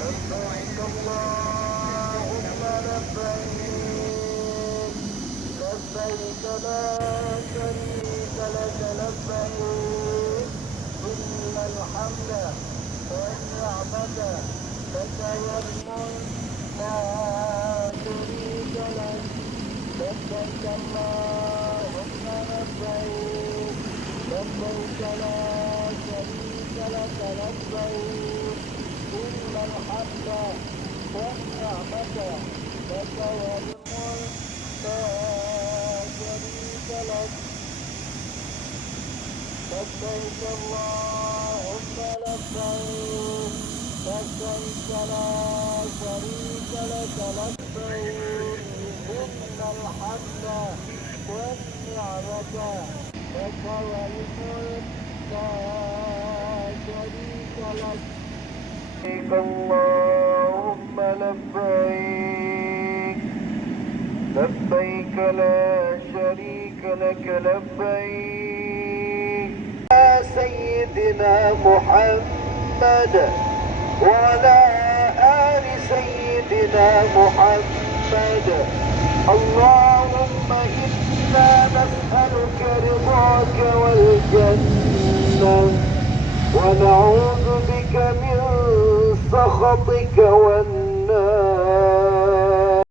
لبيك اللهم لبيك لبيك لا شريك لك لبيك إن الحمد والنعمة لك والملك لا شريك لك لبيك اللهم لبيك لبيك لا شريك لك لبيك إن الحمد والنعمة لك والملك لا شريك لك لبيك اللهم لبيك لبيك لا شريك لك لبيك إن الحمد والنعمة لك والملك لا شريك لك لبيك اللهم لبيك لبيك لا شريك لك لبيك يا سيدنا محمد وعلى آل سيدنا محمد اللهم إنا نسألك رضاك والجنة ونعوذ بك من سخطك والنار